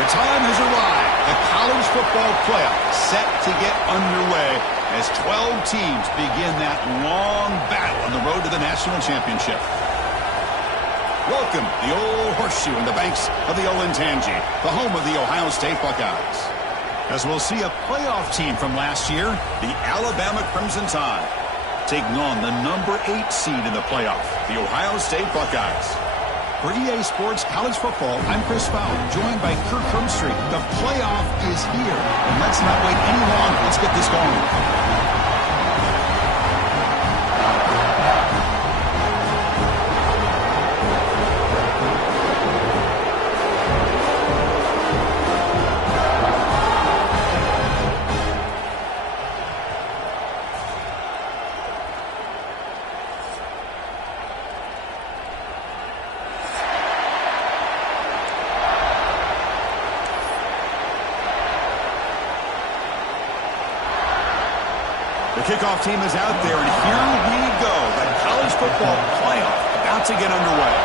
The time has arrived. The college football playoff set to get underway as 12 teams begin that long battle on the road to the national championship. Welcome, the old horseshoe in the banks of the Olentangy, the home of the Ohio State Buckeyes. As we'll see a playoff team from last year, the Alabama Crimson Tide, taking on the number 8 seed in the playoff, the Ohio State Buckeyes. For EA Sports College Football, I'm Chris Fowler, joined by Kirk Herbstreit. The playoff is here, and let's not wait any longer. Let's get this going. The kickoff team is out there, and here we go. The college football playoff about to get underway.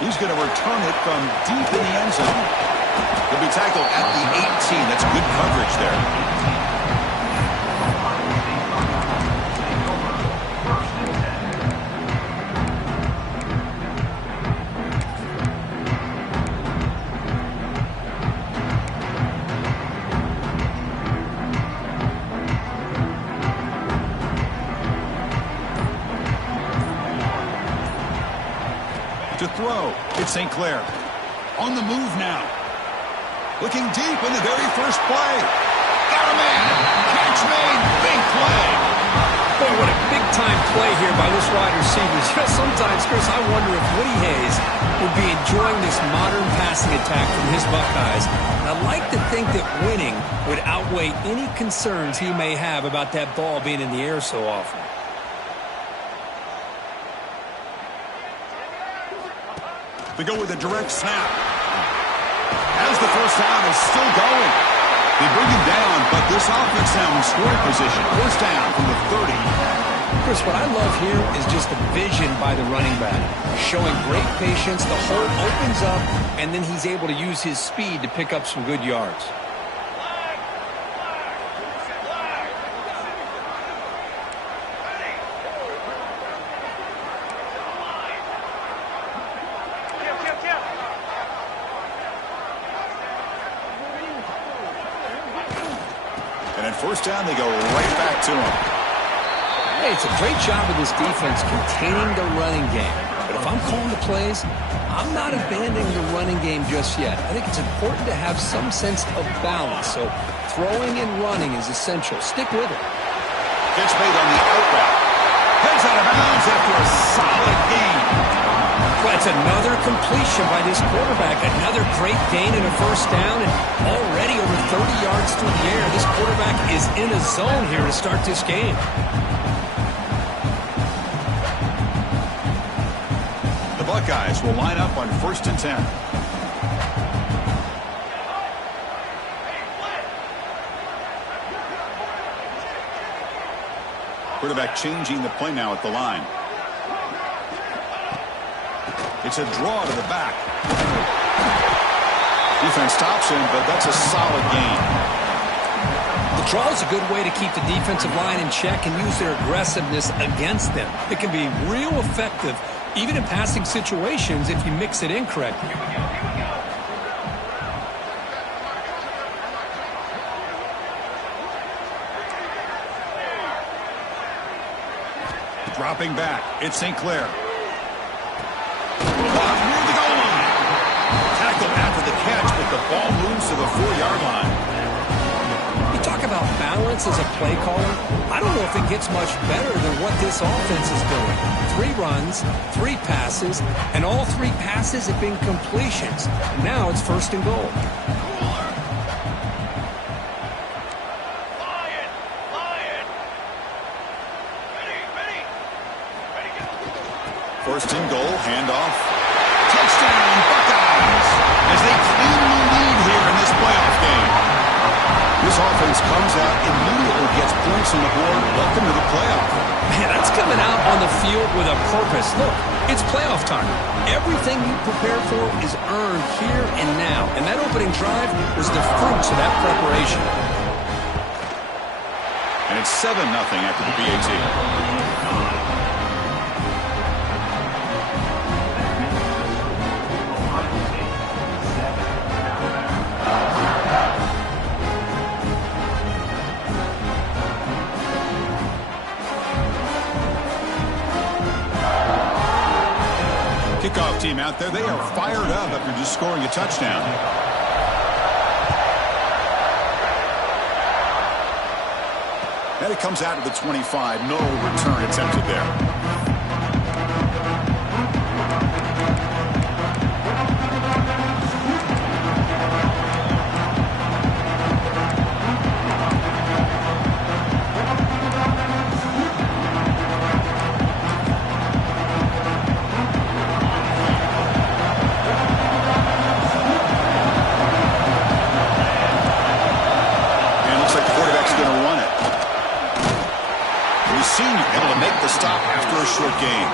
He's going to return it from deep in the end zone. He'll be tackled at the 18. That's good coverage there. To throw, it's St. Clair. On the move now. Looking deep in the very first play. Got a man. Catch made. Big play. Boy, what a big-time play here by this wide receiver. Sometimes, Chris, I wonder if Woody Hayes would be enjoying this modern passing attack from his Buckeyes. And I'd like to think that winning would outweigh any concerns he may have about that ball being in the air so often. To go with a direct snap. As the first down is still going. They bring him down, but this offense now in scoring position. First down from the 30. Chris, what I love here is just the vision by the running back. Showing great patience, the hole opens up, and then he's able to use his speed to pick up some good yards. First down, they go right back to him. Hey, it's a great job of this defense containing the running game. But if I'm calling the plays, I'm not abandoning the running game just yet. I think it's important to have some sense of balance. So throwing and running is essential. Stick with it. Catch made on the out route. Heads out of bounds after a solid gain. That's another completion by this quarterback. Another great gain in a first down, and already over 30 yards through the air. This quarterback is in a zone here to start this game. The Buckeyes will line up on 1st and 10. Quarterback changing the play now at the line. It's a draw to the back. Defense stops him, but that's a solid gain. The draw is a good way to keep the defensive line in check and use their aggressiveness against them. It can be real effective, even in passing situations, if you mix it in correctly. Dropping back, it's St. Clair. Caught near the goal line. Tackled after the catch, but the ball moves to the 4-yard line. You talk about balance as a play caller. I don't know if it gets much better than what this offense is doing. 3 runs, 3 passes, and all 3 passes have been completions. Now it's 1st and goal. First and goal, handoff. Touchdown, Buckeyes, as they cleanly lead here in this playoff game. This offense comes out, immediately gets points points on the board. Welcome to the playoff. Man, that's coming out on the field with a purpose. Look, it's playoff time. Everything you prepared for is earned here and now. And that opening drive was the fruits of that preparation. And it's 7-0 after the PAT. Kickoff team out there, they are fired up after just scoring a touchdown. And it comes out to the 25. No return attempted there. Able to make the stop after a short game.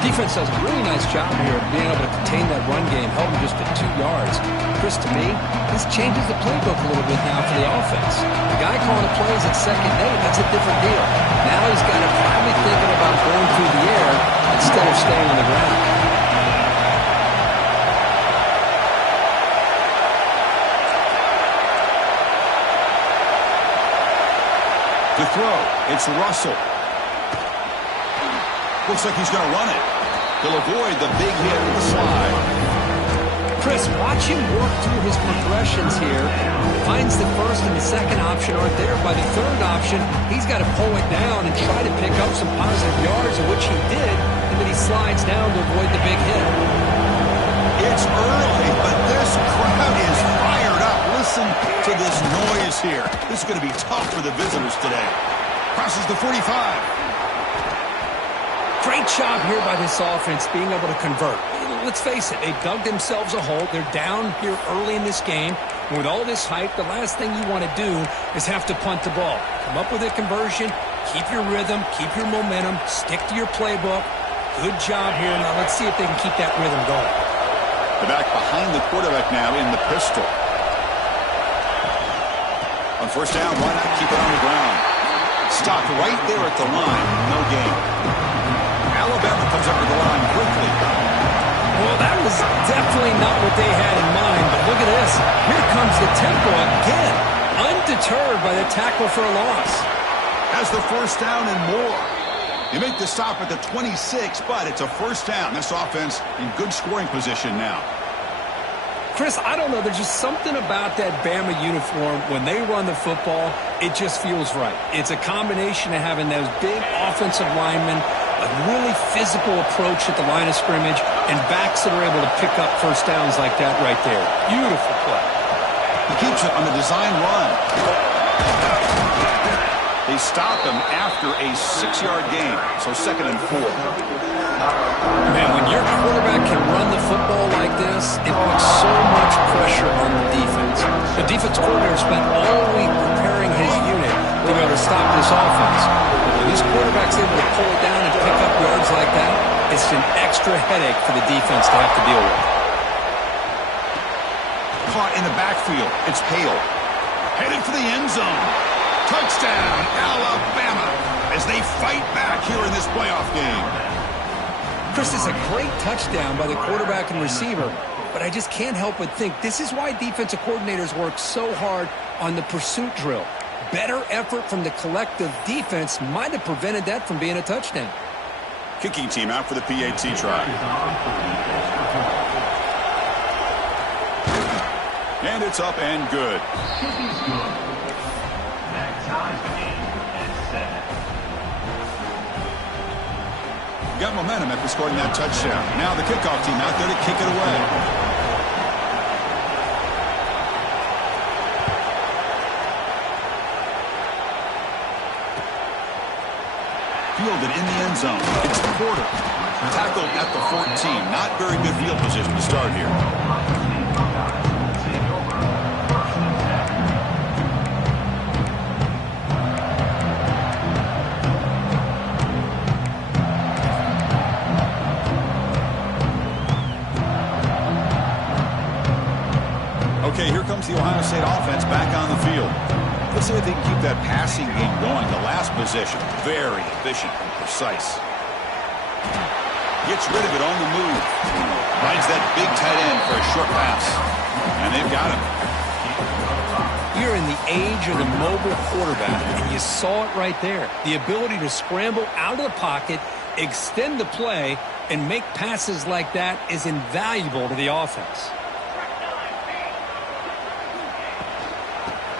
Defense does a really nice job here of being able to contain that run game, held him just at 2 yards. Chris, to me, this changes the playbook a little bit now for the offense. The guy calling the plays at 2nd and 8, that's a different deal. Now he's got to probably thinking about going through the air instead of staying on the ground. To throw, it's Russell. Looks like he's going to run it. He'll avoid the big hit with the slide. Chris, watch him work through his progressions here. Finds the first and the second option aren't there. By the third option, he's got to pull it down and try to pick up some positive yards, of which he did, and then he slides down to avoid the big hit. It's early, but this crowd is fired up. Listen to this noise here. This is going to be tough for the visitors today. Crosses the 45. Great job here by this offense being able to convert. Let's face it, they dug themselves a hole. They're down here early in this game. And with all this hype, the last thing you want to do is have to punt the ball. Come up with a conversion, keep your rhythm, keep your momentum, stick to your playbook. Good job here. Now let's see if they can keep that rhythm going. The back behind the quarterback now in the pistol. On first down, why not keep it on the ground? Stopped right there at the line. No gain. Alabama comes up to the line quickly. Well, that was definitely not what they had in mind, but look at this. Here comes the tempo again. Undeterred by the tackle for a loss. Has the first down and more. You make the stop at the 26, but it's a first down. This offense in good scoring position now. Chris, I don't know. There's just something about that Bama uniform. When they run the football, it just feels right. It's a combination of having those big offensive linemen, a really physical approach at the line of scrimmage, and backs that are able to pick up first downs like that right there. Beautiful play. He keeps it on the design run. They stop him after a 6-yard gain, so 2nd and 4. Man, when your quarterback can run the football like this, it puts so much pressure on the defense. The defense coordinator spent all week preparing his unit to be able to stop this offense. When this quarterback's able to pull it down and pick up yards like that, it's an extra headache for the defense to have to deal with. Caught in the backfield. It's Hale. Headed for the end zone. Touchdown, Alabama, as they fight back here in this playoff game. Chris, is a great touchdown by the quarterback and receiver, but I just can't help but think this is why defensive coordinators work so hard on the pursuit drill. Better effort from the collective defense might have prevented that from being a touchdown. Kicking team out for the PAT try. And it's up and good. Got momentum after scoring that touchdown. Now the kickoff team out there to kick it away. Fielded in the end zone. It's Porter. Tackled at the 14. Not very good field position to start here. brings the Ohio State offense back on the field. Let's see if they can keep that passing game going. The last possession, very efficient and precise. Gets rid of it on the move. Finds that big tight end for a short pass. And they've got him. You're in the age of the mobile quarterback, and you saw it right there. The ability to scramble out of the pocket, extend the play, and make passes like that is invaluable to the offense.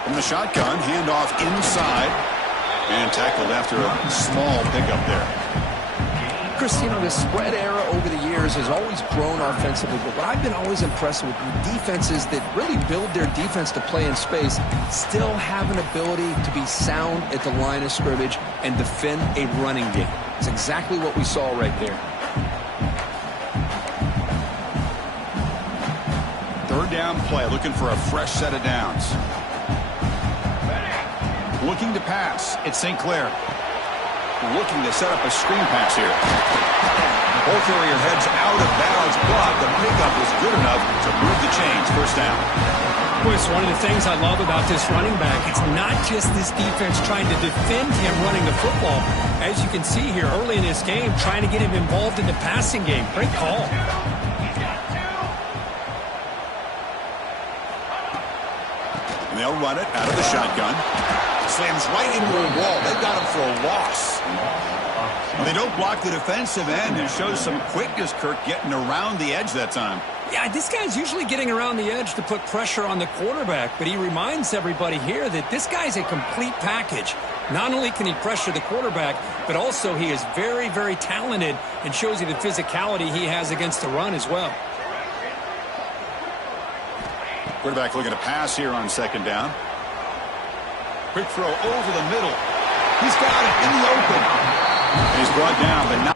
From the shotgun, handoff inside. And tackled after a small pickup there. Chris, you know, the spread era over the years has always grown offensively, but what I've been always impressed with defenses that really build their defense to play in space still have an ability to be sound at the line of scrimmage and defend a running game. It's exactly what we saw right there. Third down play, looking for a fresh set of downs. Looking to pass, it's St. Clair. Looking to set up a screen pass here. Ball carrier heads out of bounds, but the pickup was good enough to move the chains. First down. Boy, it's one of the things I love about this running back. It's not just this defense trying to defend him running the football. As you can see here early in this game, trying to get him involved in the passing game. Great call. And they'll run it out of the shotgun. Slams right into a wall. They've got him for a loss. Well, they don't block the defensive end and shows some quickness, Kirk, getting around the edge that time. Yeah, this guy's usually getting around the edge to put pressure on the quarterback, but he reminds everybody here that this guy's a complete package. Not only can he pressure the quarterback, but also he is very, very talented and shows you the physicality he has against the run as well. Quarterback looking to pass here on second down. Quick throw over the middle. He's got it in the open. And he's brought down, but not.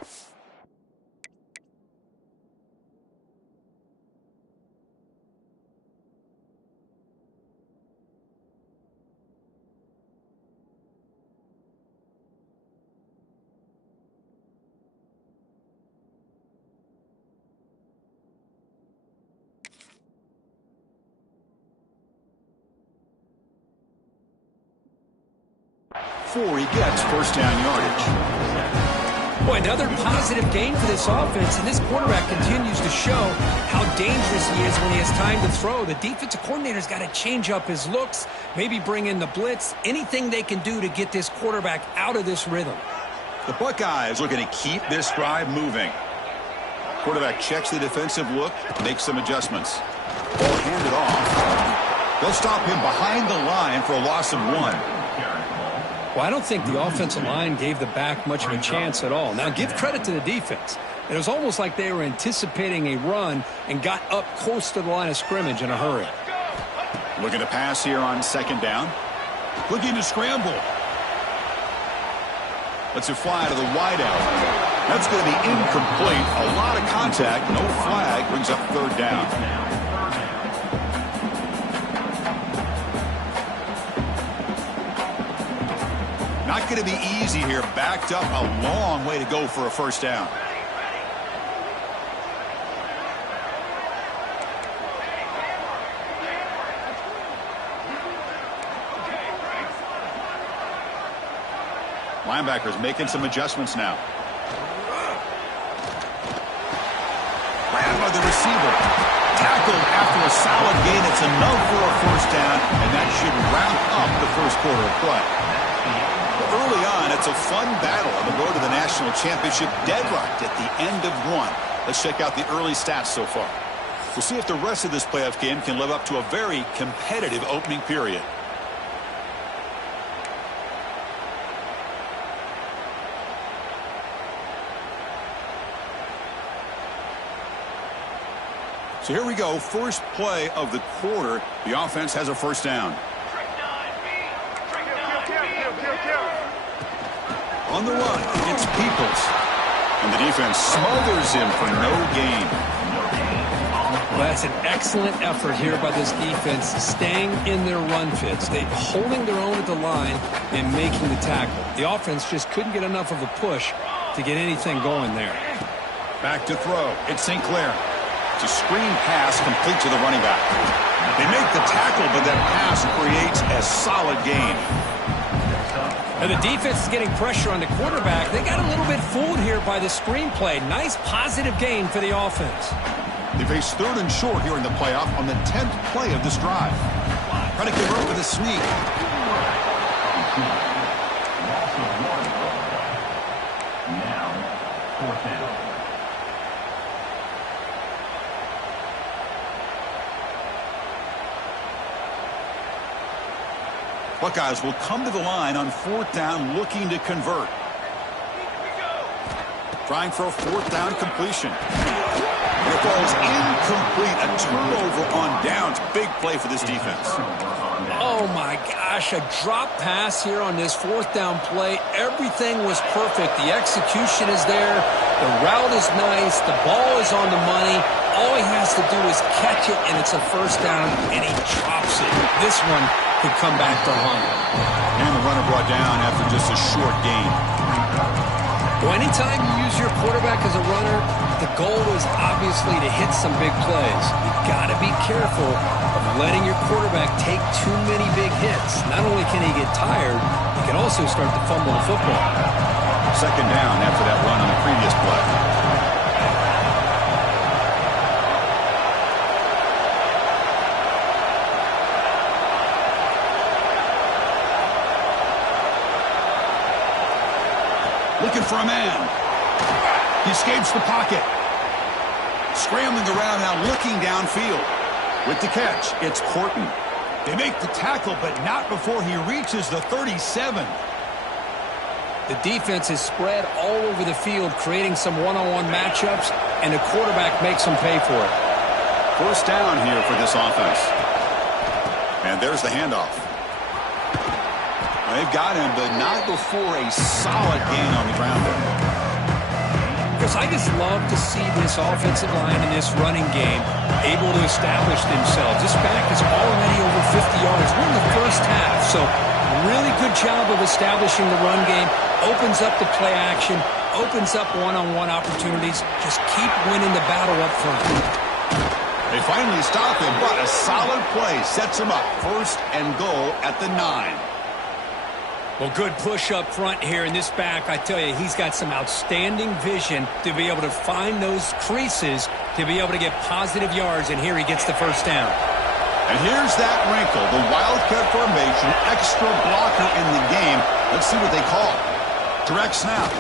He gets first down yardage. Boy, another positive game for this offense, and this quarterback continues to show how dangerous he is when he has time to throw. The defensive coordinator's got to change up his looks, maybe bring in the blitz, anything they can do to get this quarterback out of this rhythm. The Buckeyes looking to keep this drive moving. Quarterback checks the defensive look, makes some adjustments. Ball handed off. They'll stop him behind the line for a loss of 1. Well, I don't think the offensive line gave the back much of a chance at all. Now, give credit to the defense. It was almost like they were anticipating a run and got up close to the line of scrimmage in a hurry. Looking to pass here on second down. Looking to scramble. Lets it fly to the wideout. That's going to be incomplete. A lot of contact. No flag. Brings up third down. Not going to be easy here. Backed up a long way to go for a first down. Linebackers making some adjustments now. Grabbed by the receiver. Tackled after a solid gain. It's enough for a first down, and that should wrap up the first quarter of play. Early on, it's a fun battle on the road to the national championship, deadlocked at the end of one. Let's check out the early stats so far. We'll see if the rest of this playoff game can live up to a very competitive opening period. So here we go, first play of the quarter. The offense has a first down. On the run against Peoples. And the defense smothers him for no gain. Well, that's an excellent effort here by this defense, staying in their run fits. They holding their own at the line and making the tackle. The offense just couldn't get enough of a push to get anything going there. Back to throw. It's St. Clair. It's a screen pass complete to the running back. They make the tackle, but that pass creates a solid gain. And the defense is getting pressure on the quarterback. They got a little bit fooled here by the screenplay. Nice positive gain for the offense. They face 3rd and short here in the playoff on the 10th play of this drive. Trying to convert with a sneak. Now, 4th down. Buckeyes will come to the line on 4th down looking to convert. Trying for a 4th down completion. And it falls incomplete. A turnover on downs. Big play for this defense. Oh, my gosh. A drop pass here on this 4th down play. Everything was perfect. The execution is there. The route is nice. The ball is on the money. All he has to do is catch it, and it's a 1st down, and he drops it. This one could come back to haunt him. And the runner brought down after just a short gain. Well, anytime you use your quarterback as a runner, the goal is obviously to hit some big plays. You've got to be careful of letting your quarterback take too many big hits. Not only can he get tired, he can also start to fumble the football. 2nd down after that run on the previous play. Looking for a man. He escapes the pocket. Scrambling around now, looking downfield. With the catch, it's Horton. They make the tackle, but not before he reaches the 37. The defense is spread all over the field, creating some one-on-one matchups, and the quarterback makes them pay for it. 1st down here for this offense. And there's the handoff. They've got him, but not before a solid gain on the ground there. Chris, I just love to see this offensive line in this running game able to establish themselves. This back is already over 50 yards. We're in the 1st half, so really good job of establishing the run game. Opens up the play action, opens up one-on-one opportunities. Just keep winning the battle up front. They finally stop him, but a solid play sets him up. 1st and goal at the 9. Well, good push up front here in this back. I tell you, he's got some outstanding vision to be able to find those creases, to be able to get positive yards, and here he gets the 1st down. And here's that wrinkle, the wildcat formation, extra blocker in the game. Let's see what they call. Direct snap.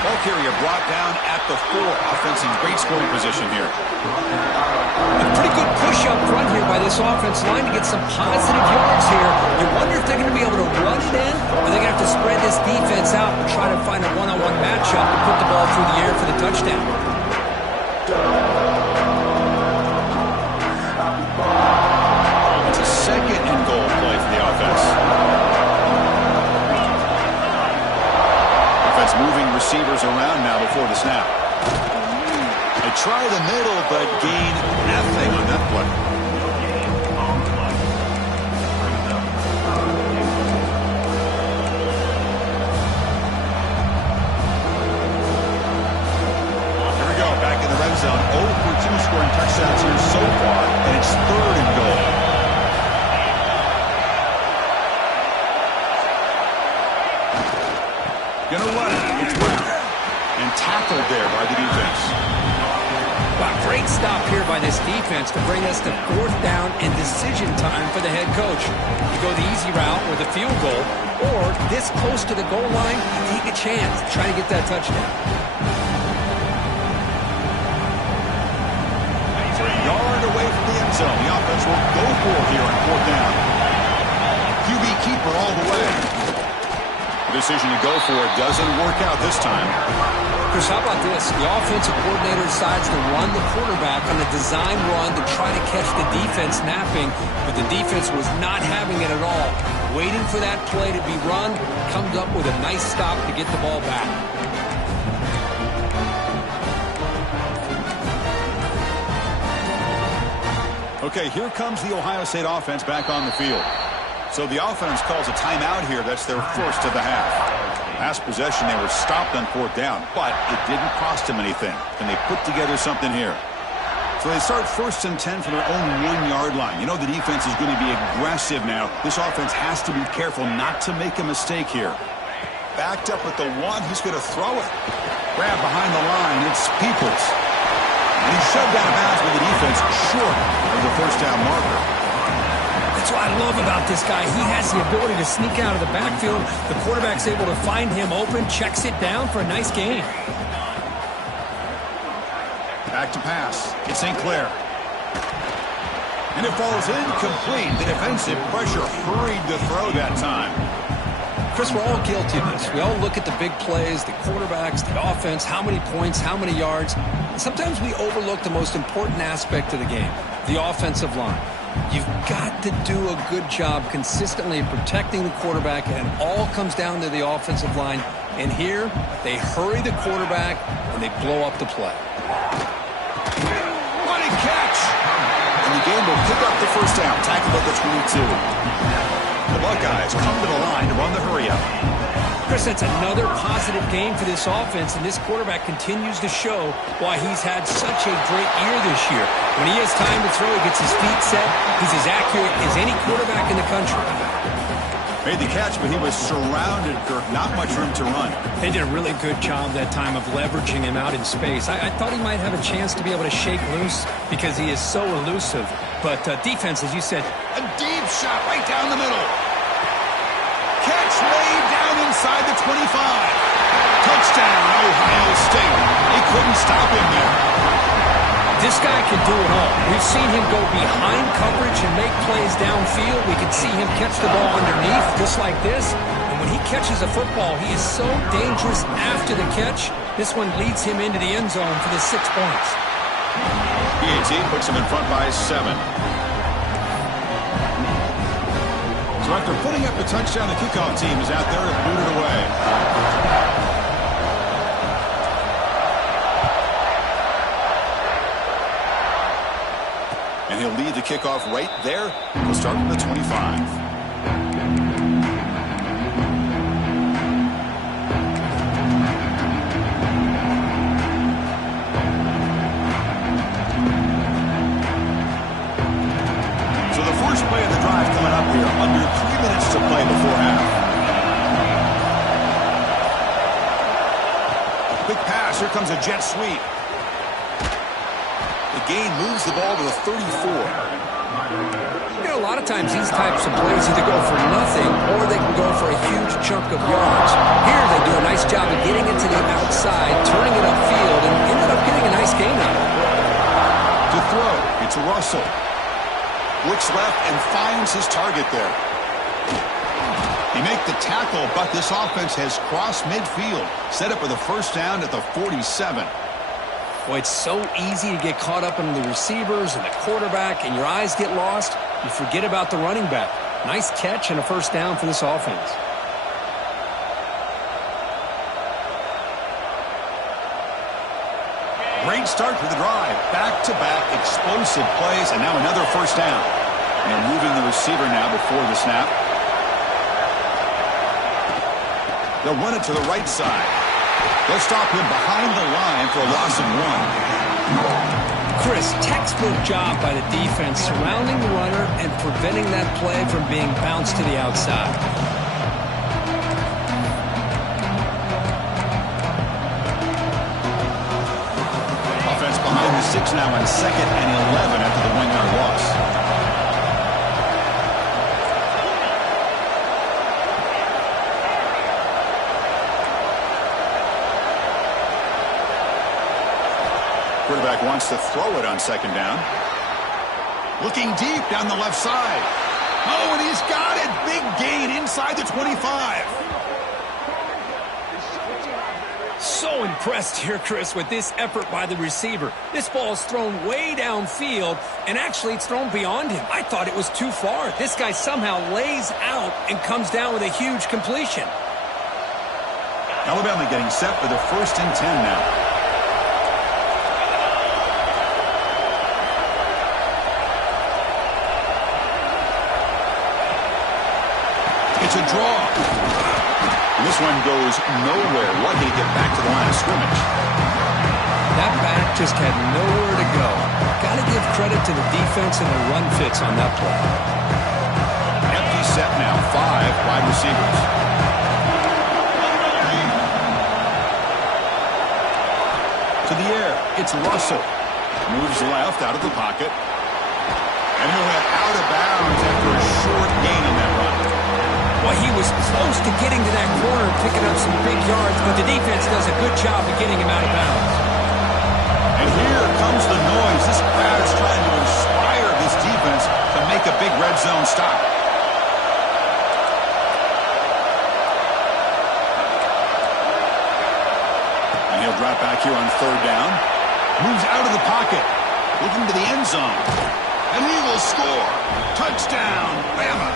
Ball carrier brought down at the 4. Offense in great scoring position here. A pretty good push up front here by this offense line to get some positive yards here. You wonder if they're going to be able to run it in, or they're going to have to spread this defense out and try to find a one-on-one matchup to put the ball through the air for the touchdown. It's a 2nd and goal play for the offense. Offense moving receivers around now before the snap. They try the middle, but gain nothing on that play. Here we go, back in the red zone. 0 for 2 scoring touchdowns here so far, and it's 3rd and goal. Gonna run it. It's Brown. And tackled there by the defense. Wow, great stop here by this defense to bring us to 4th down and decision time for the head coach. You go the easy route with a field goal, or this close to the goal line, you take a chance to try to get that touchdown. A yard away from the end zone. The offense will go for it here on 4th down. QB keeper all the way. The decision to go for it doesn't work out this time. Chris, how about this? The offensive coordinator decides to run the quarterback on a design run to try to catch the defense napping, but the defense was not having it at all. Waiting for that play to be run, comes up with a nice stop to get the ball back. Okay, here comes the Ohio State offense back on the field. So the offense calls a timeout here. That's their 1st of the half. Last possession, they were stopped on 4th down, but it didn't cost them anything. Can they put together something here? So they start 1st and 10 from their own 1-yard line. You know the defense is going to be aggressive now. This offense has to be careful not to make a mistake here. Backed up at the 1. He's going to throw it. Grab behind the line. It's Peoples. And he's shoved out of bounds with the defense short of the first down marker. That's what I love about this guy. He has the ability to sneak out of the backfield. The quarterback's able to find him open, checks it down for a nice gain. Back to pass. It's St. Clair. And it falls incomplete. The defensive pressure hurried the throw that time. Chris, we're all guilty of this. We all look at the big plays, the quarterbacks, the offense, how many points, how many yards. And sometimes we overlook the most important aspect of the game, the offensive line. You've got to do a good job consistently protecting the quarterback, and it all comes down to the offensive line. And here, they hurry the quarterback, and they blow up the play. What a catch! And the game will pick up the first down, tackled at the 22. The Buckeyes come to the line to run the hurry-up. Chris, that's another positive game for this offense, and this quarterback continues to show why he's had such a great year this year. When he has time to throw, he gets his feet set. He's as accurate as any quarterback in the country. Made the catch, but he was surrounded, Kirk. Not much room to run. They did a really good job that time of leveraging him out in space. I thought he might have a chance to be able to shake loose because he is so elusive. But defense, as you said, a deep shot right down the middle. Catch made down inside the 25. Touchdown, Ohio State. They couldn't stop him there. This guy can do it all. We've seen him go behind coverage and make plays downfield. We can see him catch the ball underneath just like this. And when he catches a football, he is so dangerous after the catch. This one leads him into the end zone for the 6 points. PAT puts him in front by 7. So after putting up the touchdown, the kickoff team is out there to boot it away. And he'll lead the kickoff right there. We'll start from the 25. First play of the drive coming up here. Under 3 minutes to play before half. Quick pass. Here comes a jet sweep. The gain moves the ball to the 34. You know, a lot of times these types of plays either go for nothing or they can go for a huge chunk of yards. Here they do a nice job of getting it to the outside, turning it upfield, and ended up getting a nice gain out of it. To throw, it's Russell. Looks left and finds his target there. He makes the tackle, but this offense has crossed midfield. Set up with a first down at the 47. Boy, it's so easy to get caught up in the receivers and the quarterback, and your eyes get lost. You forget about the running back. Nice catch and a first down for this offense. Great start to the drive. Back-to-back explosive plays, and now another first down. And they're moving the receiver now before the snap. They'll run it to the right side. They'll stop him behind the line for a loss of 1. Chris, textbook job by the defense surrounding the runner and preventing that play from being bounced to the outside. Behind the 6 now on 2nd and 11 after the 1-yard loss. Quarterback wants to throw it on 2nd down. Looking deep down the left side. Oh, and he's got it. Big gain inside the 25. So impressed here, Chris, with this effort by the receiver. This ball is thrown way downfield, and actually it's thrown beyond him. I thought it was too far. This guy somehow lays out and comes down with a huge completion. Alabama getting set for the 1st and 10 now. It's a draw. This one goes nowhere. Lucky to get back to the line of scrimmage. That back to just had nowhere to go. Got to give credit to the defense and the run fits on that play. Empty set now, 5 wide receivers. To the air, it's Russell. Moves left out of the pocket. And he'll head out of bounds after a short gain on that run. Well, he was close to getting to that corner and picking up some big yards, but the defense does a good job of getting him out of bounds. And here comes the noise. This crowd is trying to inspire this defense to make a big red zone stop. And he'll drop back here on 3rd down. Moves out of the pocket. Looking to the end zone. And he will score. Touchdown, Bama.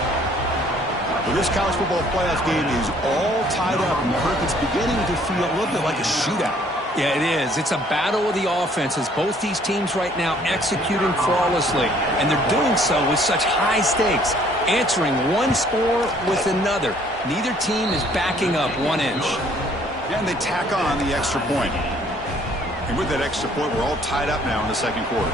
Well, this college football playoff game is all tied up, and Kirk, it's beginning to feel a little bit like a shootout. Yeah, it is. It's a battle of the offenses. Both these teams right now executing flawlessly, and they're doing so with such high stakes, answering one score with another. Neither team is backing up 1 inch. And they tack on the extra point. And with that extra point, we're all tied up now in the 2nd quarter.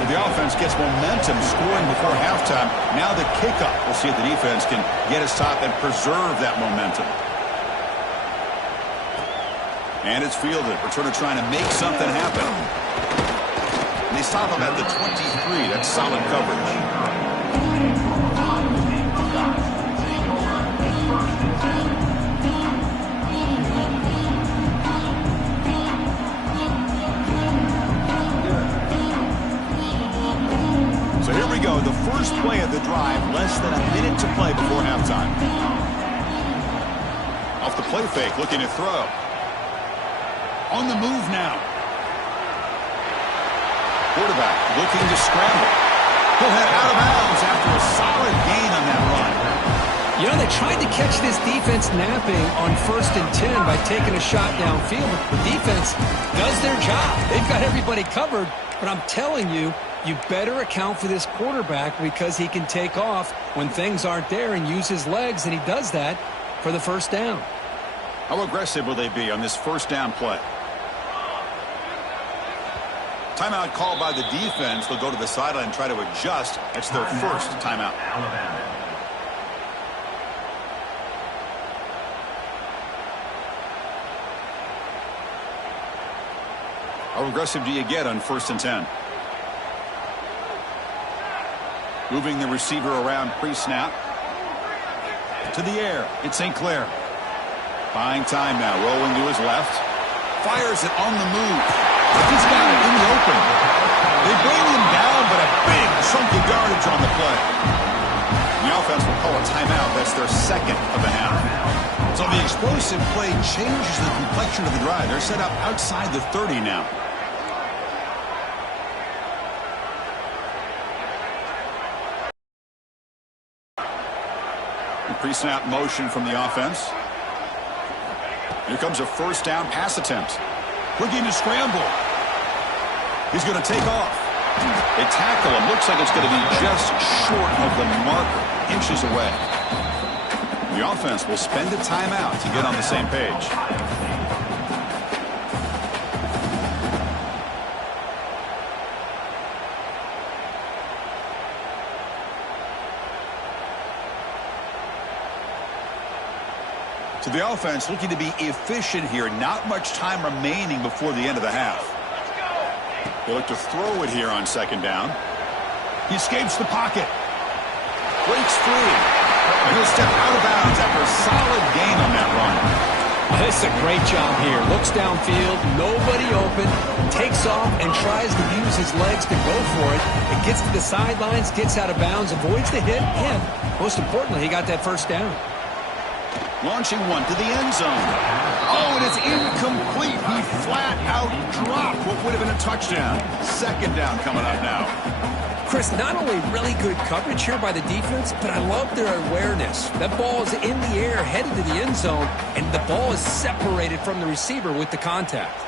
So the offense gets momentum scoring before halftime. Now the kickoff. We'll see if the defense can get a stop and preserve that momentum. And it's fielded. Returner trying to make something happen. And they stop him at the 23. That's solid coverage. So here we go, the first play of the drive, less than a minute to play before halftime. Off the play fake, looking to throw. On the move now. Quarterback looking to scramble. He'll head out of bounds after a solid gain on that run. You know, they tried to catch this defense napping on 1st and 10 by taking a shot downfield. The defense does their job. They've got everybody covered, but I'm telling you, you better account for this quarterback because he can take off when things aren't there and use his legs, and he does that for the 1st down. How aggressive will they be on this 1st down play? Timeout called by the defense. They'll go to the sideline and try to adjust. That's their 1st timeout. How aggressive do you get on 1st and 10? Moving the receiver around pre-snap. To the air. It's St. Clair. Buying time now. Rolling to his left. Fires it on the move. He's got it in the open. They bring him down, but a big chunk of yardage on the play. The offense will call a timeout. That's their 2nd of the half. So the explosive play changes the complexion of the drive. They're set up outside the 30 now. Pre-snap motion from the offense. Here comes a 1st down pass attempt. Looking to scramble. He's going to take off. They tackle him. Looks like it's going to be just short of the marker. Inches away. The offense will spend a timeout to get on the same page. So the offense looking to be efficient here. Not much time remaining before the end of the half. They look to throw it here on 2nd down. He escapes the pocket. Breaks free. And he'll step out of bounds after a solid gain on that run. This is a great job here. Looks downfield, nobody open, takes off and tries to use his legs to go for it. It gets to the sidelines, gets out of bounds, avoids the hit, and most importantly, he got that 1st down. Launching one to the end zone. Oh, and it's incomplete. He flat out dropped what would have been a touchdown. 2nd down coming up now. Chris, not only really good coverage here by the defense, but I love their awareness. That ball is in the air, headed to the end zone, and the ball is separated from the receiver with the contact.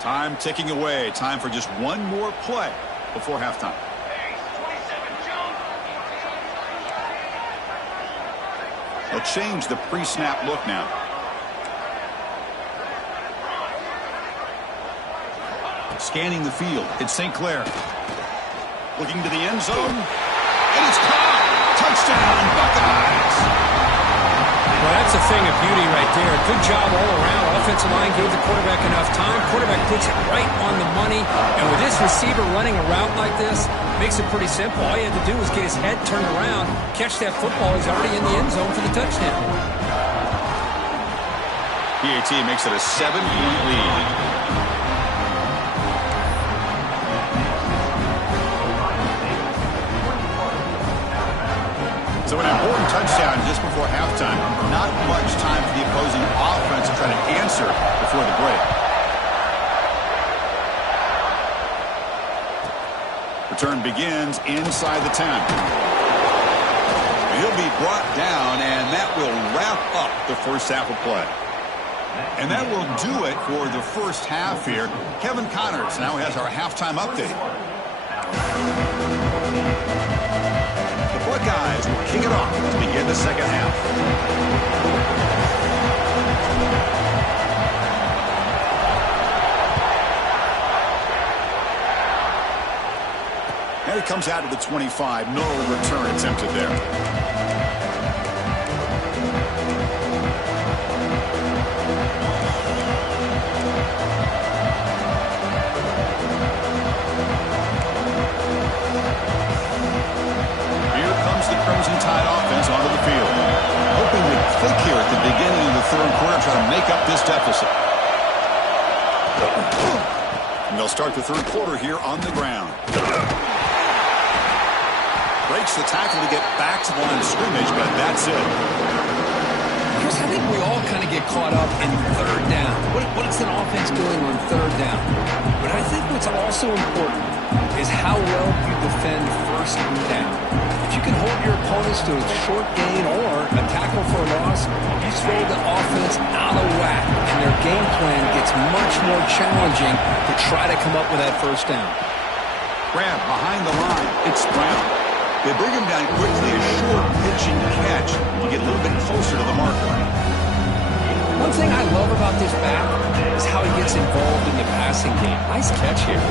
Time ticking away. Time for just one more play before halftime. They'll change the pre-snap look now. Scanning the field, it's St. Clair. Looking to the end zone, and it's caught! Touchdown, Buckeyes! Well, that's a thing of beauty right there. Good job all around. Offensive line gave the quarterback enough time. Quarterback puts it right on the money. And with this receiver running a route like this, makes it pretty simple. All you had to do was get his head turned around, catch that football. He's already in the end zone for the touchdown. PAT makes it a 7-point lead. So an important touchdown just before halftime. Not much time for the opposing offense to try to answer before the break. Return begins inside the 10. He'll be brought down, and that will wrap up the first half of play. And that will do it for the first half here. Kevin Connors now has our halftime update. The Buckeyes will kick it off to begin the second half. And it comes out to the 25. No return attempted there. Crimson Tide offense onto the field. Hoping to click here at the beginning of the third quarter, try to make up this deficit. And they'll start the third quarter here on the ground. Breaks the tackle to get back to the line of scrimmage, but that's it. Chris, I think we all kind of get caught up in third down. What is an offense doing on third down? But I think what's also important is how well you defend first down. If you can hold your opponents to a short gain or a tackle for a loss, you throw the offense out of whack, and their game plan gets much more challenging to try to come up with that first down. Grab behind the line. It's Brown. They bring him down quickly. A short pitching catch to get a little bit closer to the marker. One thing I love about this back is how he gets involved in the passing game. Nice catch here.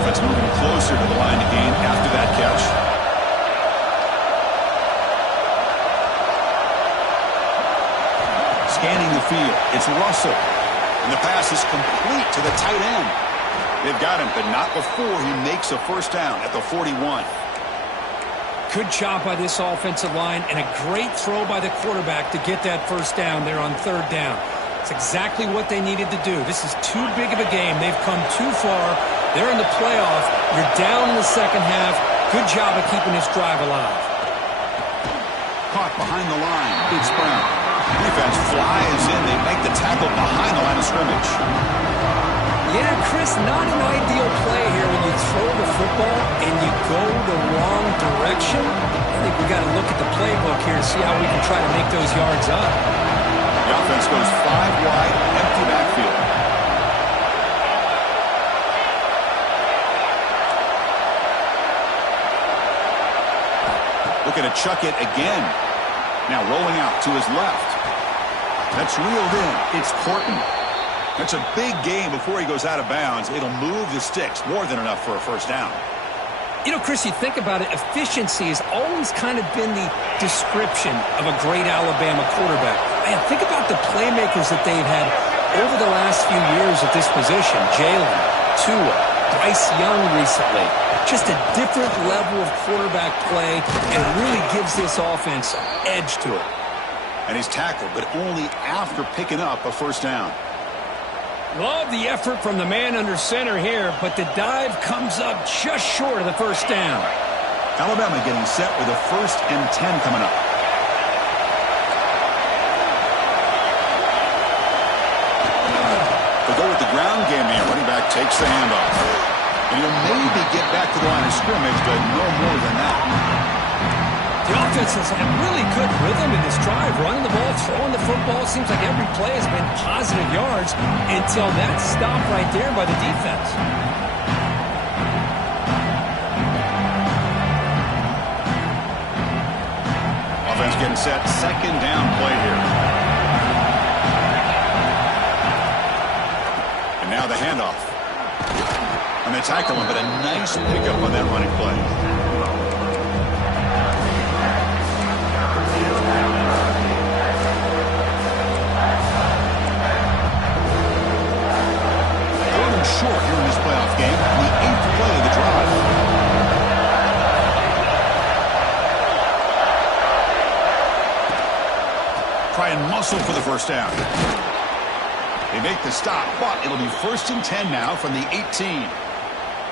Offense moving closer to the line of gain after that catch. Scanning the field. It's Russell. And the pass is complete to the tight end. They've got him, but not before he makes a first down at the 41. Good job by this offensive line, and a great throw by the quarterback to get that first down there on third down. It's exactly what they needed to do. This is too big of a game. They've come too far. They're in the playoff. You're down in the second half. Good job of keeping this drive alive. Caught behind the line. It's Brown. Defense flies in. They make the tackle behind the line of scrimmage. Yeah, Chris, not an ideal play here when you throw the football and you go the wrong direction. I think we got to look at the playbook here and see how we can try to make those yards up. The offense goes 5 wide, empty backfield. Looking to chuck it again. Now rolling out to his left. That's reeled in. It's Porton. That's a big game before he goes out of bounds. It'll move the sticks more than enough for a first down. You know, Chris, you think about it, efficiency has always kind of been the description of a great Alabama quarterback. Man, think about the playmakers that they've had over the last few years at this position. Jalen, Tua, Bryce Young recently. Just a different level of quarterback play, and it really gives this offense edge to it. And he's tackled, but only after picking up a first down. Love the effort from the man under center here, but the dive comes up just short of the first down. Alabama getting set with a 1st and 10 coming up. They'll go with the ground game here. Running back takes the handoff. And he'll maybe get back to the line of scrimmage, but no more than that. The offense has had really good rhythm in this drive, running the ball, throwing the football. It seems like every play has been positive yards until that stop right there by the defense. Offense getting set. Second down play here. And now the handoff. And they tackle him, but a nice pickup on that running play. Going short here in this playoff game, the 8th play of the drive. Try and muscle for the first down. They make the stop, but it'll be 1st and 10 now from the 18.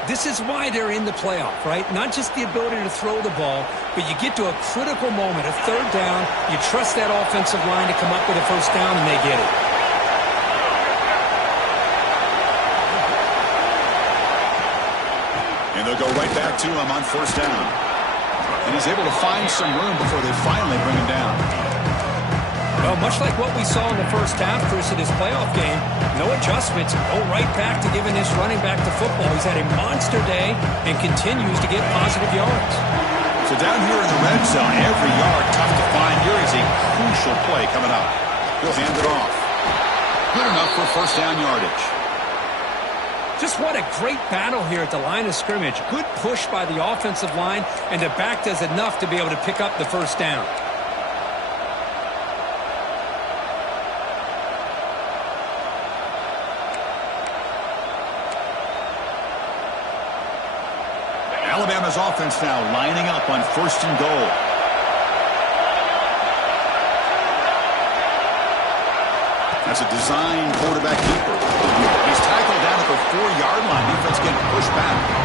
This is why they're in the playoff, right? Not just the ability to throw the ball, but you get to a critical moment, a 3rd down, you trust that offensive line to come up with a 1st down, and they get it. And they'll go right back to him on 1st down. And he's able to find some room before they finally bring him down. Well, much like what we saw in the first half, Chris, of this playoff game, no adjustments, go right back to giving this running back to football. He's had a monster day and continues to get positive yards. So down here in the red zone, every yard tough to find. Here is a crucial play coming up. He'll hand it off. Good enough for 1st down yardage. Just what a great battle here at the line of scrimmage. Good push by the offensive line, and the back does enough to be able to pick up the 1st down. Alabama's offense now lining up on 1st and goal. That's a design quarterback keeper. He's tackled down at the 4-yard line. Defense getting pushed back.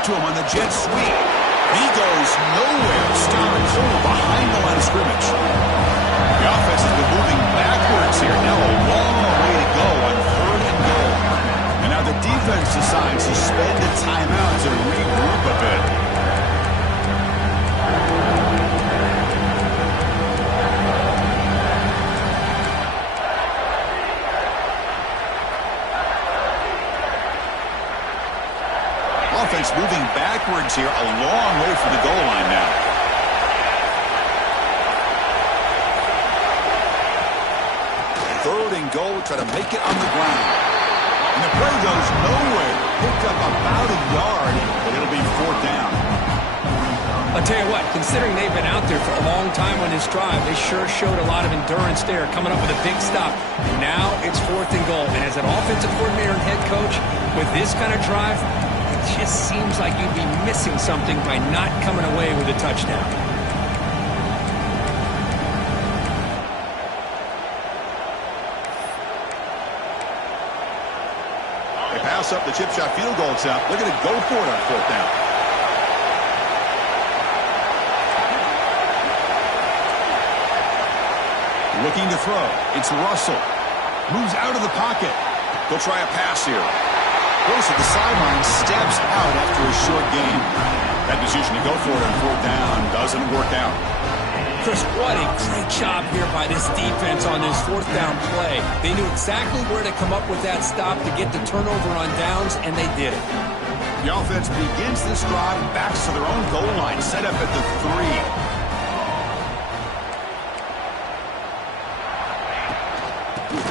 To him on the jet sweep. He goes nowhere. Stopped cold behind the line of scrimmage. The offense has been moving backwards here. Now a long way to go on 3rd and goal. And now the defense decides to spend a timeout to regroup a bit. Offense moving backwards here, a long way from the goal line now. Third and goal, try to make it on the ground. And the play goes nowhere. Picked up about a yard, but it'll be 4th down. I'll tell you what, considering they've been out there for a long time on this drive, they sure showed a lot of endurance there, coming up with a big stop. Now it's 4th and goal. And as an offensive coordinator and head coach, with this kind of drive, it just seems like you'd be missing something by not coming away with a touchdown. They pass up the chip shot field goal attempt. They're going to go for it on 4th down. Looking to throw. It's Russell. Moves out of the pocket. They'll try a pass here. Goes to the sideline, steps out after a short game. That decision to go for it on 4th down doesn't work out. Chris, what a great job here by this defense on this 4th down play. They knew exactly where to come up with that stop to get the turnover on downs, and they did it. The offense begins this drive, backs to their own goal line, set up at the 3.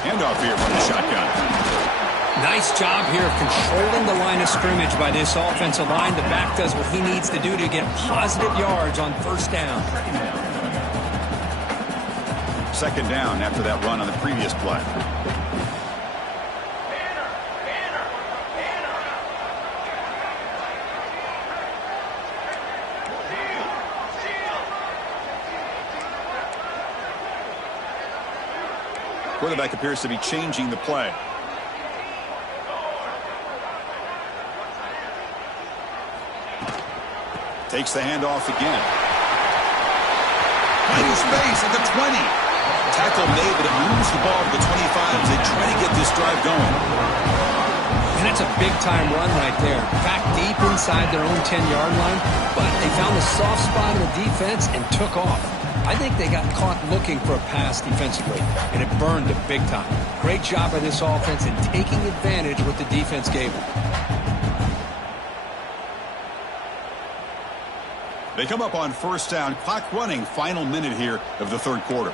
Handoff here from the shotgun. Nice job here of controlling the line of scrimmage by this offensive line. The back does what he needs to do to get positive yards on 1st down. 2nd down after that run on the previous play. Quarterback appears to be changing the play. Takes the handoff again. Into space at the 20. Tackle made, but it moves the ball to the 25 as they try to get this drive going. And that's a big-time run right there. Back deep inside their own 10-yard line, but they found the soft spot in the defense and took off. I think they got caught looking for a pass defensively, and it burned them big time. Great job by this offense in taking advantage of what the defense gave them. They come up on first down, clock running, final minute here of the third quarter.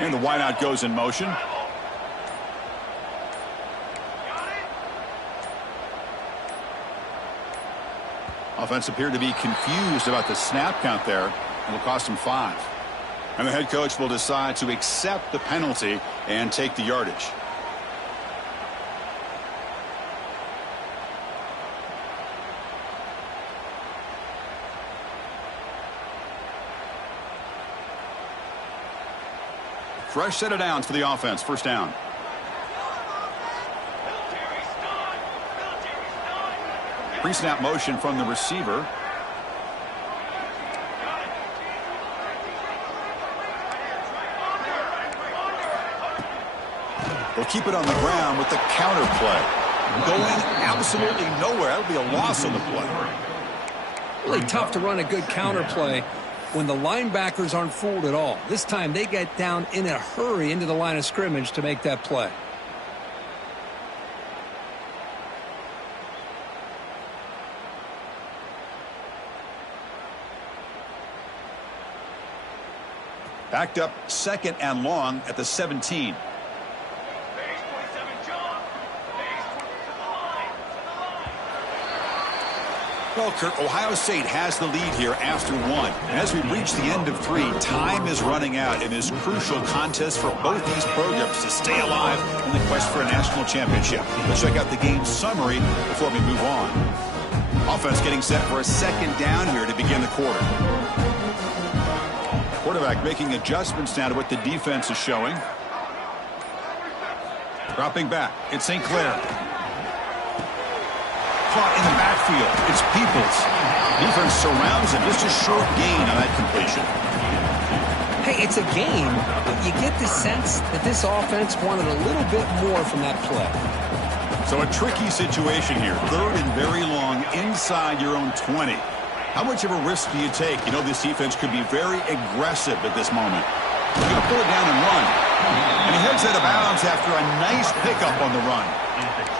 And the wideout goes in motion. Offense appeared to be confused about the snap count there. It'll cost them 5. And the head coach will decide to accept the penalty and take the yardage. Fresh set of downs for the offense. First down. Pre-snap motion from the receiver. They'll keep it on the ground with the counter play. Going absolutely nowhere. That'll be a loss on the play. Really tough to run a good counter play when the linebackers aren't fooled at all. This time they get down in a hurry into the line of scrimmage to make that play. Backed up second and long at the 17. Well, Kurt, Ohio State has the lead here after 1. And as we reach the end of 3, time is running out in this crucial contest for both these programs to stay alive in the quest for a national championship. Let's check out the game summary before we move on. Offense getting set for a second down here to begin the quarter. Quarterback making adjustments now to what the defense is showing. Dropping back, it's St. Clair. Caught in the backfield. It's Peoples. Defense surrounds him. Just a short gain on that completion. Hey, it's a game, but you get the sense that this offense wanted a little bit more from that play. So a tricky situation here. Third and very long inside your own 20. How much of a risk do you take? You know this defense could be very aggressive at this moment. He's going to pull it down and run. And he heads out of bounds after a nice pickup on the run.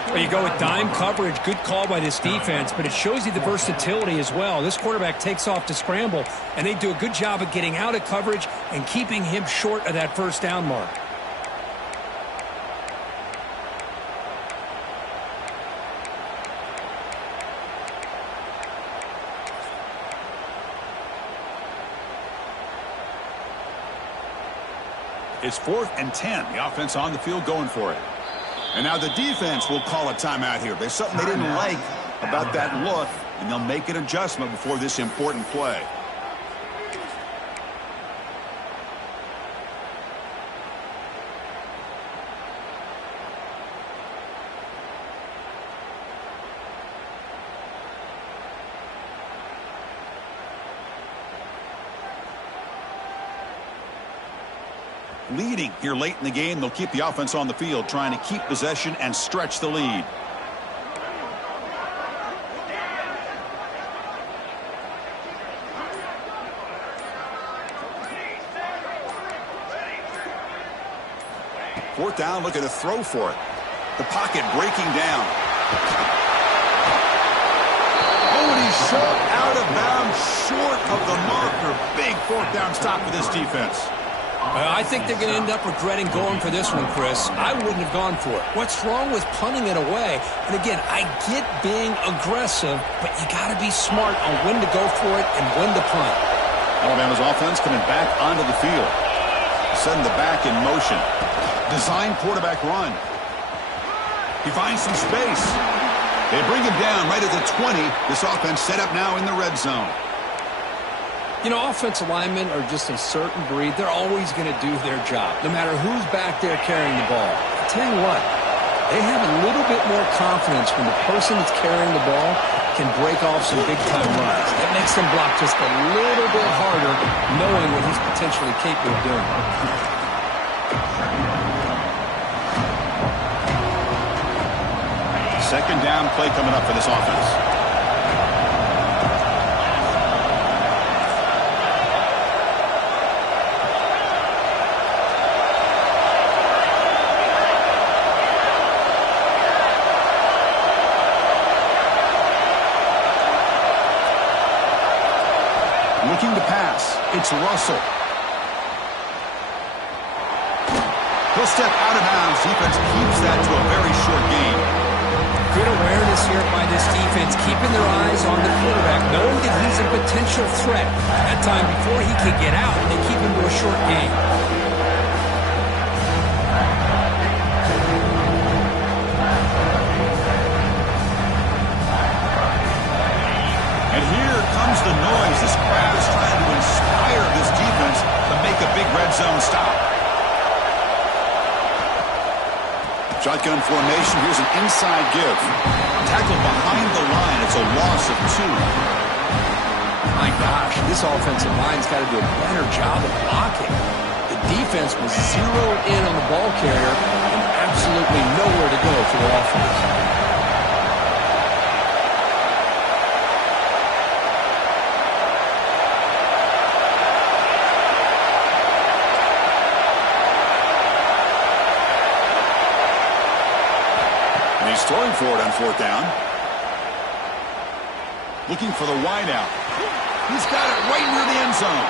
Well, you go with dime coverage. Good call by this defense, but it shows you the versatility as well. This quarterback takes off to scramble, and they do a good job of getting out of coverage and keeping him short of that first down mark. It's 4th and 10. The offense on the field going for it. And now the defense will call a timeout here. There's something they didn't like about that look, and they'll make an adjustment before this important play. Leading here late in the game, they'll keep the offense on the field, trying to keep possession and stretch the lead. Fourth down, looking to throw for it. The pocket breaking down. Oh, and he's short out of bounds, short of the marker. Big fourth down stop for this defense. I think they're going to end up regretting going for this one, Chris. I wouldn't have gone for it. What's wrong with punting it away? And again, I get being aggressive, but you got to be smart on when to go for it and when to punt. Alabama's offense coming back onto the field. Setting the back in motion. Design quarterback run. He finds some space. They bring him down right at the 20. This offense set up now in the red zone. You know, offensive linemen are just a certain breed. They're always going to do their job, no matter who's back there carrying the ball. tell you what, they have a little bit more confidence when the person that's carrying the ball can break off some big-time runs. That makes them block just a little bit harder, knowing what he's potentially capable of doing. Second down play coming up for this offense. Looking to pass. It's Russell. He'll step out of bounds. Defense keeps that to a very short gain. Good awareness here by this defense, keeping their eyes on the quarterback, knowing that he's a potential threat. That time before he can get out, they keep him to a short gain. And here comes the noise. This crowd is trying to inspire this defense to make a big red zone stop. Shotgun formation. Here's an inside give. Tackled behind the line. It's a loss of 2. My gosh, this offensive line's got to do a better job of blocking. The defense was zeroed in on the ball carrier and absolutely nowhere to go for the offense. He's throwing for it on 4th down. Looking for the wideout. He's got it right near the end zone.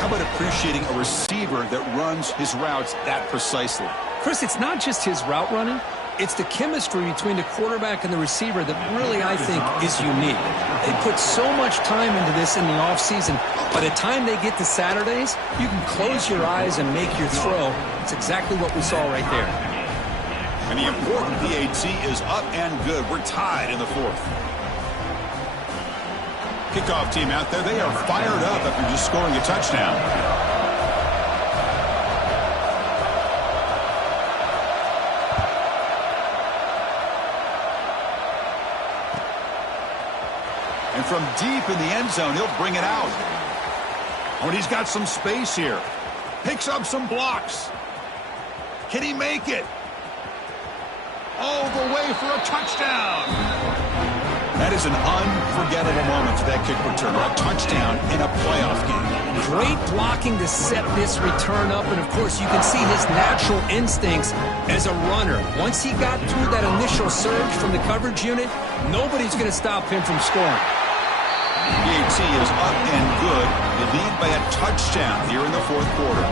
How about appreciating a receiver that runs his routes that precisely? Chris, it's not just his route running. It's the chemistry between the quarterback and the receiver that really, I think, is unique. They put so much time into this in the offseason. By the time they get to Saturdays, you can close your eyes and make your throw. It's exactly what we saw right there. And the important PAT is up and good. We're tied in the 4th. Kickoff team out there. They are fired up after just scoring a touchdown. And from deep in the end zone, he'll bring it out. Oh, and he's got some space here. Picks up some blocks. Can he make it? All the way for a touchdown. That is an unforgettable moment for that kick return. A touchdown in a playoff game. Great blocking to set this return up, and of course you can see his natural instincts as a runner. Once he got through that initial surge from the coverage unit, nobody's going to stop him from scoring. PAT is up and good. They lead by a touchdown here in the 4th quarter.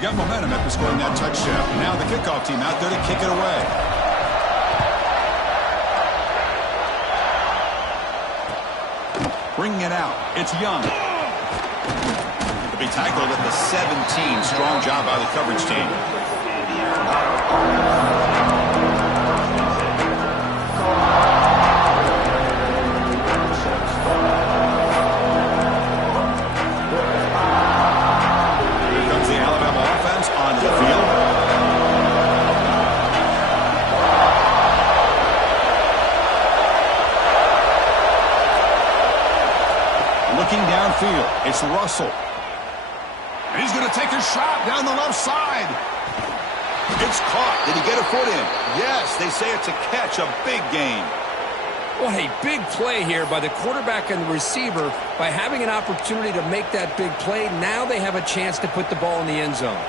Got momentum after scoring that touchdown. And now the kickoff team out there to kick it away. Bringing it out. It's Young. To be tackled at the 17. Strong job by the coverage team. Onto the field. Looking downfield, it's Russell. And he's going to take a shot down the left side. It's caught. Did he get a foot in? Yes, they say it's a catch, a big gain. What a big play here by the quarterback and the receiver. By having an opportunity to make that big play, now they have a chance to put the ball in the end zone.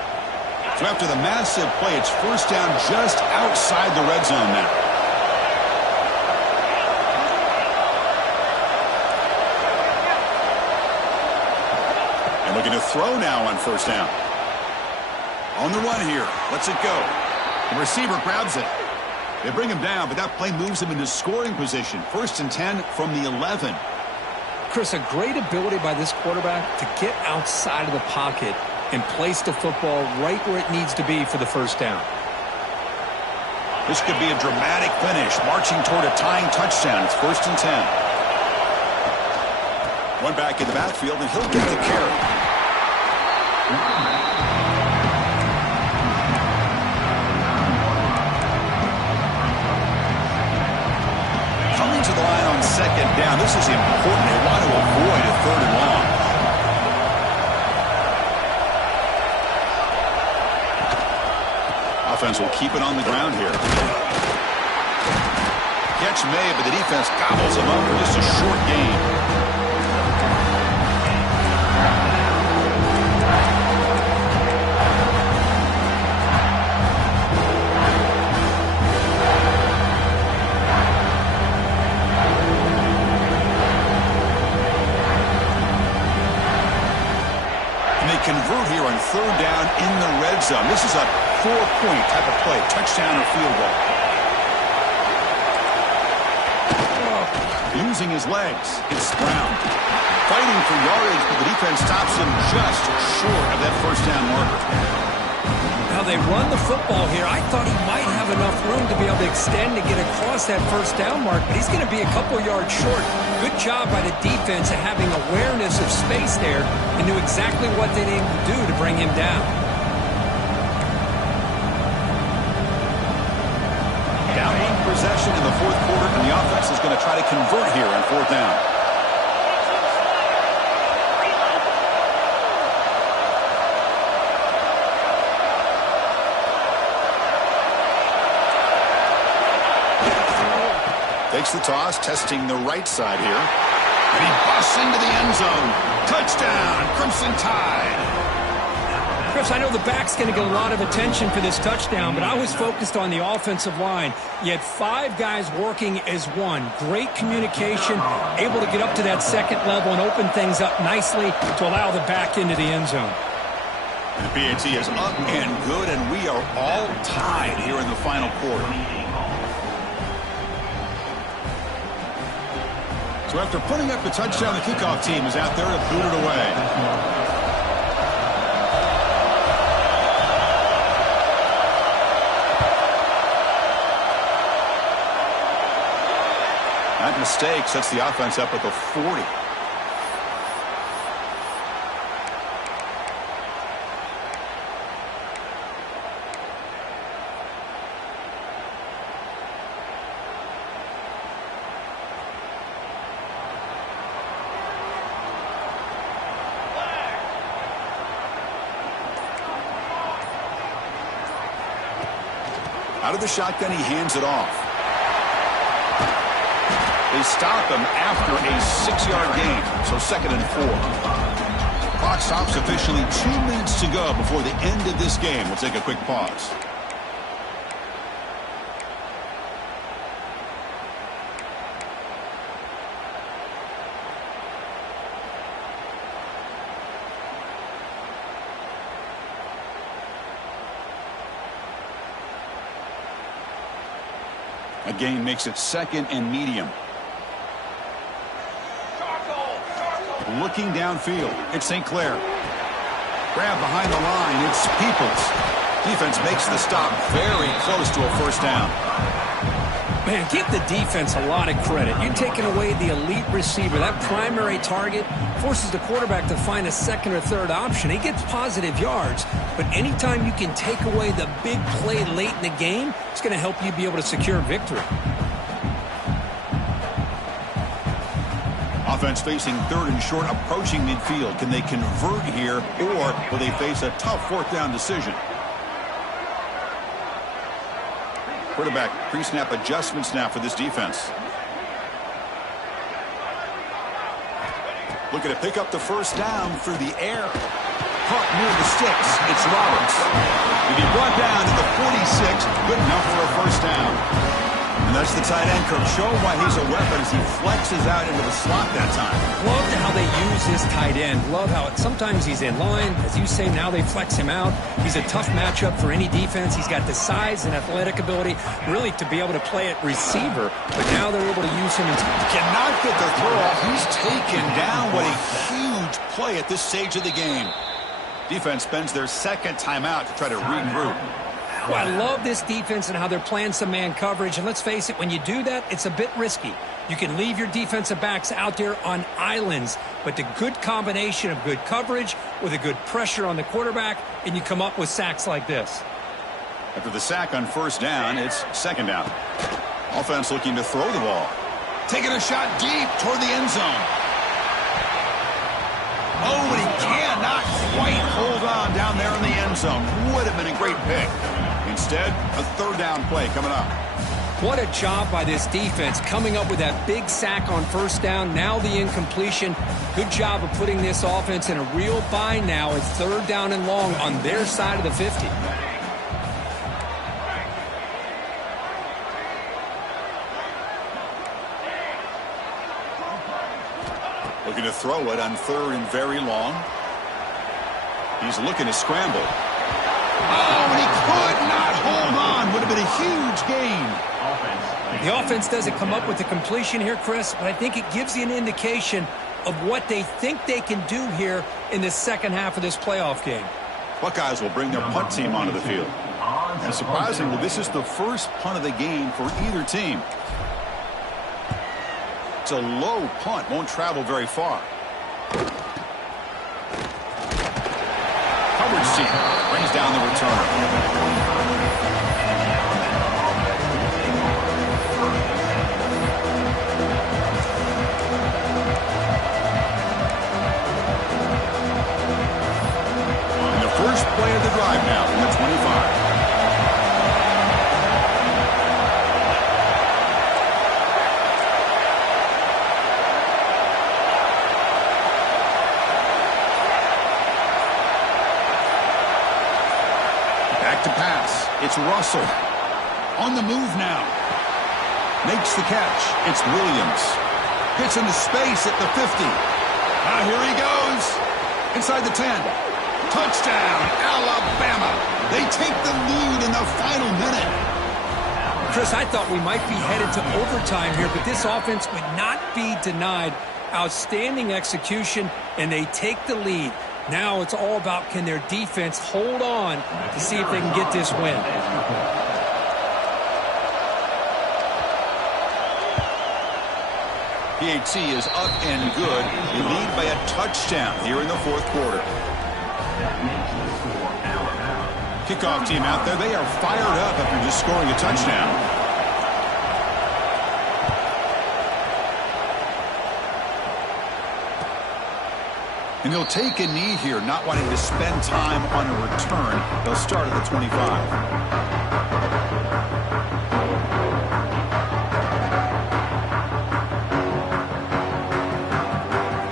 So after the massive play, it's 1st down just outside the red zone now. And looking to throw now on 1st down. On the run here. Lets it go. The receiver grabs it. They bring him down, but that play moves him into scoring position. 1st and 10 from the 11. Chris, a great ability by this quarterback to get outside of the pocket and place the football right where it needs to be for the 1st down. This could be a dramatic finish, marching toward a tying touchdown. It's 1st and 10. One back in the backfield, and he'll get the carry. Coming to the line on second down. This is important. They want to avoid a 3rd and long. Offense will keep it on the ground here. Catch made, but the defense gobbles him up for just a short gain. Convert here on 3rd down in the red zone. This is a 4-point type of play, touchdown or field goal. Using his legs, it's Brown. Fighting for yardage, but the defense stops him just short of that 1st down marker. Now they run the football here. I thought he might have enough room to be able to extend and get across that 1st down mark, but he's going to be a couple yards short. Good job by the defense of having awareness of space there and knew exactly what they needed to do to bring him down. Down 1 possession in the 4th quarter, and the offense is going to try to convert here on 4th down. Takes the toss, testing the right side here. And he busts into the end zone. Touchdown, Crimson Tide. Chris, I know the back's going to get a lot of attention for this touchdown, but I was focused on the offensive line. You had 5 guys working as one. Great communication, able to get up to that 2nd level and open things up nicely to allow the back into the end zone. And the PAT is up and good, and we are all tied here in the final quarter. So after putting up the touchdown, the kickoff team is out there to boot it away. That mistake sets the offense up at the 40. Out of the shotgun, he hands it off. They stop him after a 6-yard gain, so 2nd and 4. Clock stops officially 2 minutes to go before the end of this game. We'll take a quick pause. A gain makes it 2nd and medium. Looking downfield, it's St. Clair. Grab behind the line, it's Peoples. Defense makes the stop very close to a 1st down. Man, give the defense a lot of credit. You're taking away the elite receiver. That primary target forces the quarterback to find a 2nd or 3rd option. He gets positive yards, but anytime you can take away the big play late in the game, it's going to help you be able to secure victory. Offense facing 3rd and short, approaching midfield. Can they convert here, or will they face a tough 4th down decision? Quarterback pre-snap adjustments now for this defense. Looking to pick up the 1st down through the air. Caught near the sticks. It's Roberts. He'll be brought down to the 46. Good enough for a 1st down. And that's the tight end coach showing why he's a weapon as he flexes out into the slot that time. Love how they use this tight end. Love how sometimes he's in line. As you say, now they flex him out. He's a tough matchup for any defense. He's got the size and athletic ability really to be able to play at receiver. But now they're able to use him. Cannot get the throw off. He's taken down. What a huge play at this stage of the game. Defense spends their 2nd timeout to try to regroup. Oh, I love this defense and how they're playing some man coverage. And let's face it, when you do that, it's a bit risky. You can leave your defensive backs out there on islands, but the good combination of good coverage with a good pressure on the quarterback, and you come up with sacks like this. After the sack on first down, it's second down. Offense looking to throw the ball. Taking a shot deep toward the end zone. Oh, and he cannot quite hold on down there in the end zone. Would have been a great pick. Instead, a third down play coming up. What a job by this defense coming up with that big sack on first down. Now the incompletion. Good job of putting this offense in a real bind now. It's third down and long on their side of the 50. Looking to throw it on third and very long. He's looking to scramble. Oh, and he could not hold on. Would have been a huge gain. The offense doesn't come up with the completion here, Chris, but I think it gives you an indication of what they think they can do here in the second half of this playoff game. Buckeyes will bring their punt team onto the field. And surprisingly, this is the first punt of the game for either team. It's a low punt, won't travel very far. Coverage team brings down the returner. And the first play of the drive now from the 25. To pass. It's Russell. On the move now. Makes the catch. It's Williams. Gets into space at the 50. Here he goes. Inside the 10. Touchdown, Alabama. They take the lead in the final minute. Chris, I thought we might be headed to overtime here, but this offense would not be denied. Outstanding execution, and they take the lead. Now it's all about can their defense hold on to see if they can get this win. PAT is up and good. They lead by a touchdown here in the fourth quarter. Kickoff team out there. They are fired up after just scoring a touchdown. And they'll take a knee here, not wanting to spend time on a return. They'll start at the 25.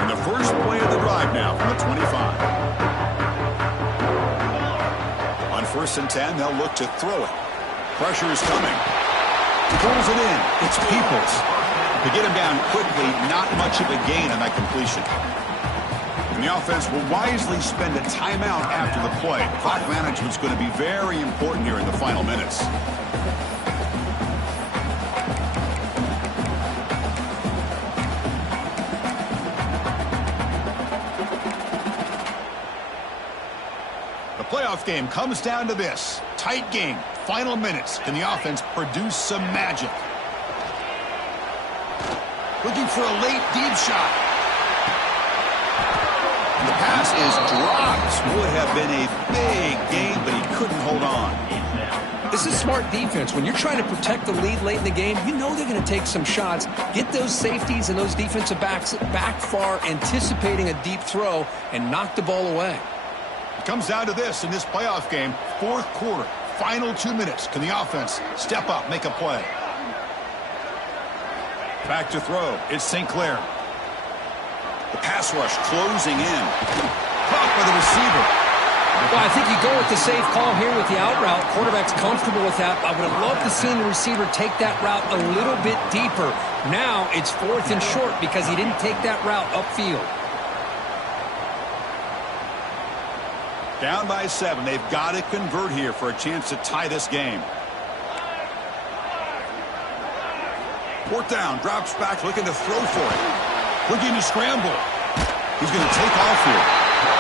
And the first play of the drive now from the 25. On first and 10, they'll look to throw it. Pressure is coming. Pulls it in. It's Peoples. To get him down quickly, not much of a gain on that completion. And the offense will wisely spend a timeout after the play. Clock management is going to be very important here in the final minutes. The playoff game comes down to this. Tight game, final minutes. Can the offense produce some magic? Looking for a late deep shot. The pass is dropped. Would have been a big gain, but he couldn't hold on. This is smart defense. When you're trying to protect the lead late in the game, you know they're going to take some shots. Get those safeties and those defensive backs back far, anticipating a deep throw, and knock the ball away. It comes down to this in this playoff game. Fourth quarter, final 2 minutes. Can the offense step up, make a play? Back to throw. It's St. Clair. The pass rush closing in. Caught by the receiver. Well, I think you go with the safe call here with the out route. Quarterback's comfortable with that. I would have loved to see the receiver take that route a little bit deeper. Now it's fourth and short because he didn't take that route upfield. Down by 7. They've got to convert here for a chance to tie this game. Fourth down. Drops back looking to throw for it. Looking to scramble. He's going to take off here.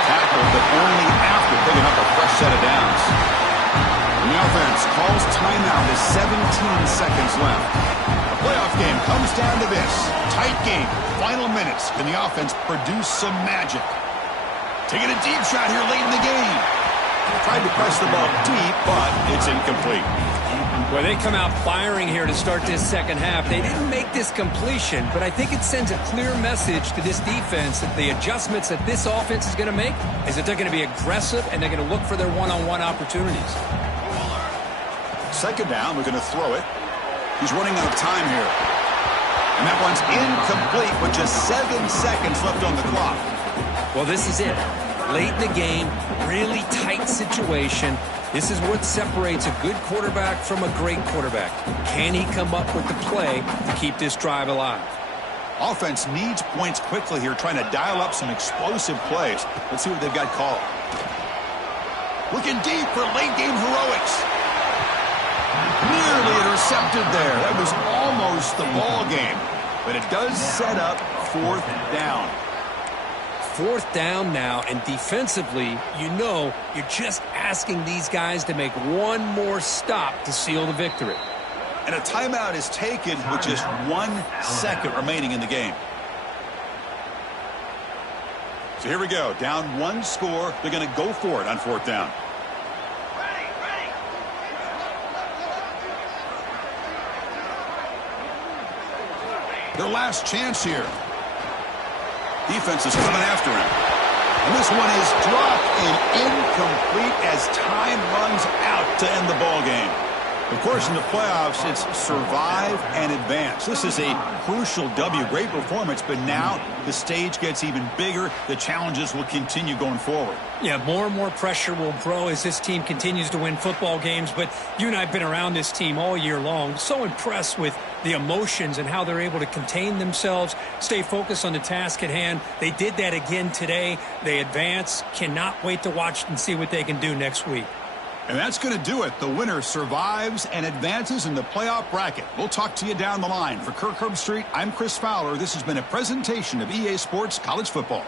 Tackle, but only after picking up a fresh set of downs. And the offense calls timeout with 17 seconds left. The playoff game comes down to this. Tight game. Final minutes. Can the offense produce some magic? Taking a deep shot here late in the game. Tried to press the ball deep, but it's incomplete. Well, they come out firing here to start this second half. They didn't make this completion, but I think it sends a clear message to this defense that the adjustments that this offense is going to make is that they're going to be aggressive and they're going to look for their one-on-one opportunities. Second down, we're going to throw it. He's running out of time here. And that one's incomplete with just 7 seconds left on the clock. Well, this is it. Late in the game, really tight situation. This is what separates a good quarterback from a great quarterback. Can he come up with the play to keep this drive alive? Offense needs points quickly here, trying to dial up some explosive plays. Let's see what they've got called. Looking deep for late-game heroics. Nearly intercepted there. That was almost the ball game. But it does set up fourth down. Fourth down now, and defensively, you know, you're just asking these guys to make one more stop to seal the victory. And a timeout is taken with just 1 second remaining in the game. So here we go. Down one score. They're going to go for it on fourth down. Their last chance here. Defense is coming after him. And this one is dropped and incomplete as time runs out to end the ball game. Of course, in the playoffs, it's survive and advance. This is a crucial W. Great performance, but now the stage gets even bigger. The challenges will continue going forward. Yeah, more and more pressure will grow as this team continues to win football games. But you and I have been around this team all year long. So impressed with the emotions and how they're able to contain themselves, stay focused on the task at hand. They did that again today. They advance. Cannot wait to watch and see what they can do next week. And that's going to do it. The winner survives and advances in the playoff bracket. We'll talk to you down the line. For Kirk Herbstreit, I'm Chris Fowler. This has been a presentation of EA Sports College Football.